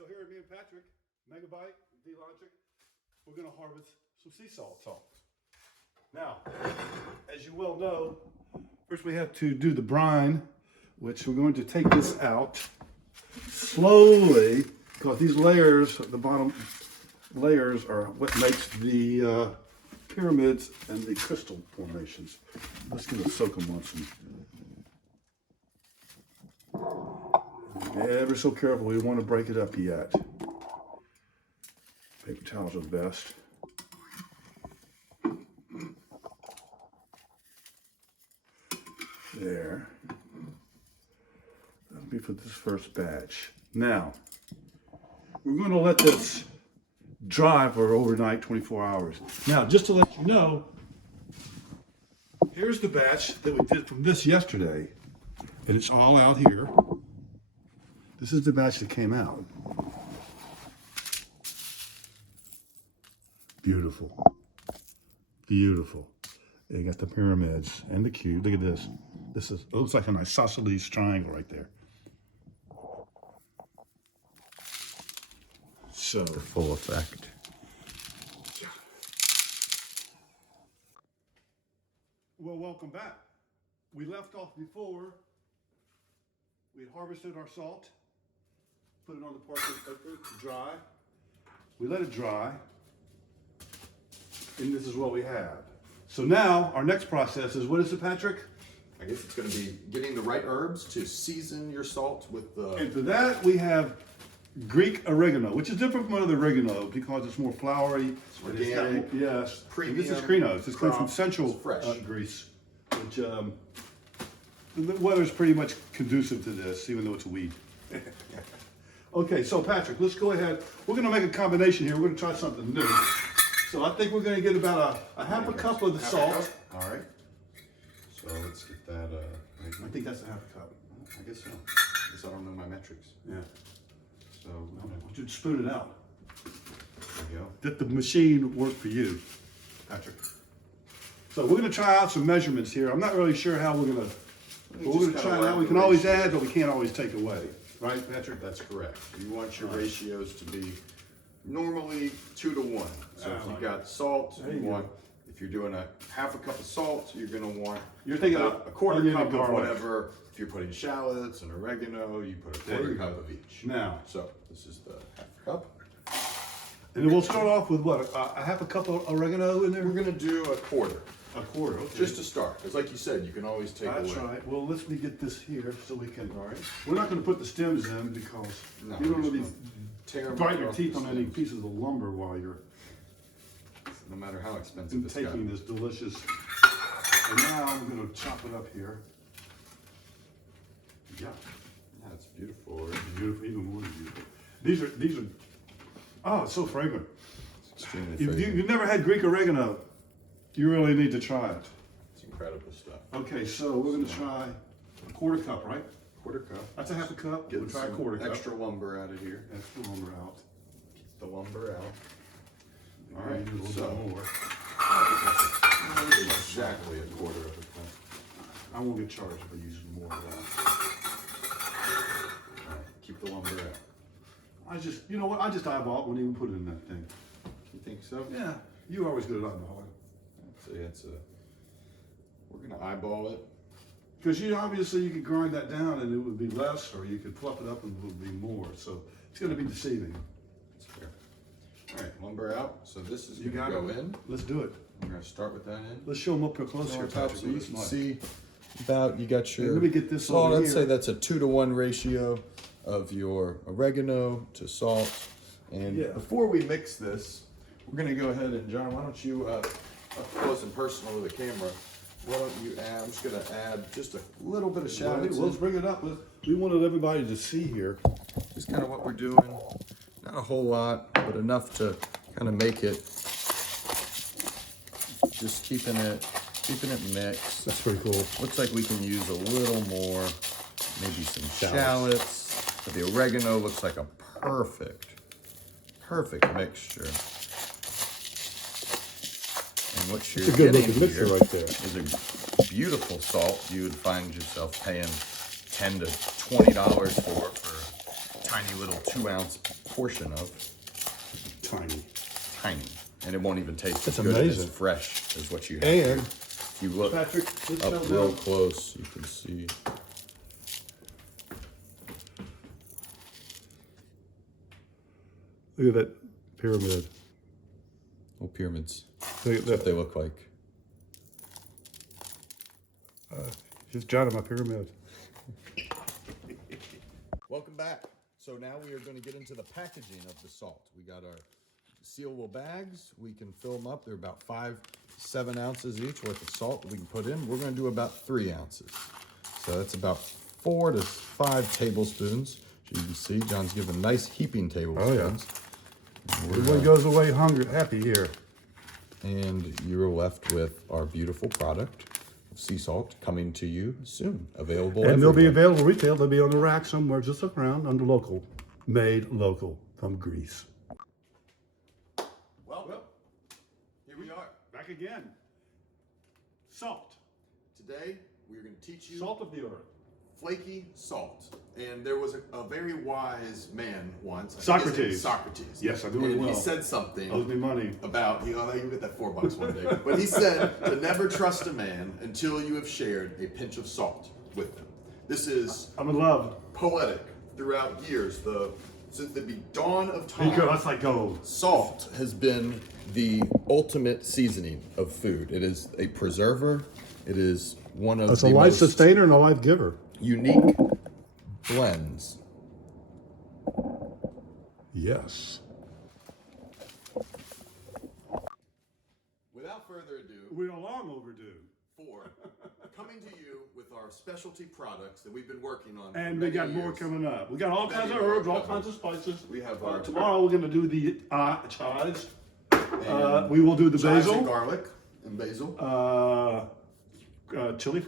so here me and Patrick, Megabyte, D-Logic, we're gonna harvest some sea salt. Now, as you well know, first we have to do the brine, which we're going to take this out slowly, because these layers, the bottom layers, are what makes the pyramids and the crystal formations. Let's get a soak them once. Ever so careful, we want to break it up yet. Paper towels are the best. There. That'll be for this first batch. Now, we're going to let this dry for overnight, 24 hours. Now, just to let you know, here's the batch that we did from this yesterday. And it's all out here. This is the batch that came out. Beautiful. Beautiful. You got the pyramids and the cube. Look at this. This is, it looks like an isosceles triangle right there. So, for full effect. Well, welcome back. We left off before. We had harvested our salt, put it on the parchment paper to dry. We let it dry, and this is what we have. So now our next process is, what is it, Patrick? I guess it's going to be getting the right herbs to season your salt with the... And for that we have Greek oregano, which is different from other oregano because it's more flowery. It's organic. Yes. Premium. And this is Krinos. This comes from Central fresh. Greece, which the weather's pretty much conducive to this, even though it's a weed. Okay, so Patrick, let's go ahead. We're going to make a combination here. We're going to try something new. So I think we're going to get about a half a cup of the salt. All right. So let's get that. I think that's a half a cup. I guess so. I guess I don't know my metrics. Yeah. So I want you to spoon it out. there you go. Let the machine work for you, Patrick. So we're going to try out some measurements here. I'm not really sure how we're going to. But we're going to try it out. We can always add, but we can't always take away. Right, Patrick? That's correct. You want your ratios to be normally 2 to 1. So if you got salt, you want, if you're doing a half a cup of salt, you're going to want about a quarter cup of whatever. If you're putting shallots and oregano, you put a quarter cup of each. Now. So this is the half cup. And then we'll start off with what, a half a cup of oregano in there? We're going to do a quarter. A quarter, okay. Just to start, because like you said, you can always take away. That's right. Well, let me get this here so we can. All right. We're not going to put the stems in because No, you don't want to tear be them biting your off teeth the on any stems. pieces of lumber while you're No matter how expensive it's taking got. this delicious. And now I'm going to chop it up here. Yeah. Yeah, it's beautiful. Right? Beautiful, even more beautiful. These are. Oh, it's so fragrant. It's extremely If fragrant. you've never had Greek oregano, you really need to try it. It's incredible stuff. Okay, so we're going to try a quarter cup, right? Quarter cup. That's a half a cup. Get We'll try a some quarter cup. extra lumber out of here. Extra lumber out. Keep the lumber out. All All right, right, a little so bit more. exactly a quarter of a cup. I won't get charged for using more of that. All right, keep the lumber out. I just, you know what? I just eyeball it, wouldn't even put it in that thing. You think so? Yeah, you're always good at eyeballing. We're gonna eyeball it. Because obviously you could grind that down and it would be less, or you could fluff it up and it would be more. So it's going to be deceiving. That's fair. All right, lumber out. So this is You gonna got go it? in. Let's do it. We're gonna start with that in. Let's show them up real close here, On top, Patrick. so you What it's can like. see about you got your. Let me get this salt. over I'd say here. that's a 2 to 1 ratio of your oregano to salt. And Yeah. before we mix this, we're gonna go ahead and John, why don't you up close and personal with the camera? Why don't you add? I'm just gonna add just a little bit of shallots. Let's bring it up. We wanted everybody to see here. Just kind of what we're doing. Not a whole lot, but enough to kind of make it. Just keeping it mixed. That's pretty cool. Looks like we can use a little more, maybe some shallots. But the oregano looks like a perfect mixture. And what you're It's a good getting looking mixer here right there. is a beautiful salt you would find yourself paying $10 to $20 for a tiny little 2-ounce portion of. Tiny. Tiny. And it won't even taste That's as good and amazing. as fresh as what you have And here. If you look Patrick, let's up show real them. close, you can see. Look at that pyramid. Oh, pyramids. Look at That's what that. they look like. Just jotted my pyramid. Welcome back. So now we are going to get into the packaging of the salt. We got our sealable bags. We can fill them up. They're about 5-7 ounces each worth of salt that we can put in. We're going to do about 3 ounces. So that's about 4 to 5 tablespoons. As you can see, John's given nice heaping tablespoons. Everyone goes away hungry, happy here. And you're left with our beautiful product of sea salt coming to you soon. Available And they'll be everywhere. available retail. They'll be on the rack somewhere. Just look around under local. Made local from Greece. Well, here we are. Back again. Salt. Today, we're going to teach you Salt of the earth. flaky salt. And there was a very wise man once. I think his Socrates. name is Socrates. Yes, I do it And well. he said something Owes me money. about, you'll get that $4 one day. But he said to never trust a man until you have shared a pinch of salt with them. This is I'm in love. poetic throughout years. Since the dawn of time. Because that's like gold. Salt has been the ultimate seasoning of food. It is a preserver. It is one of It's the a life most sustainer and a life giver. unique blends. Yes. Without further ado, We are long overdue. for coming to you with our specialty products that we've been working on. And for we many got more years. coming up. We got all kinds of Many more herbs, all coming. kinds of spices. We have our Tomorrow we're going to do the chives. and We will do the chives and basil. garlic and basil. Chili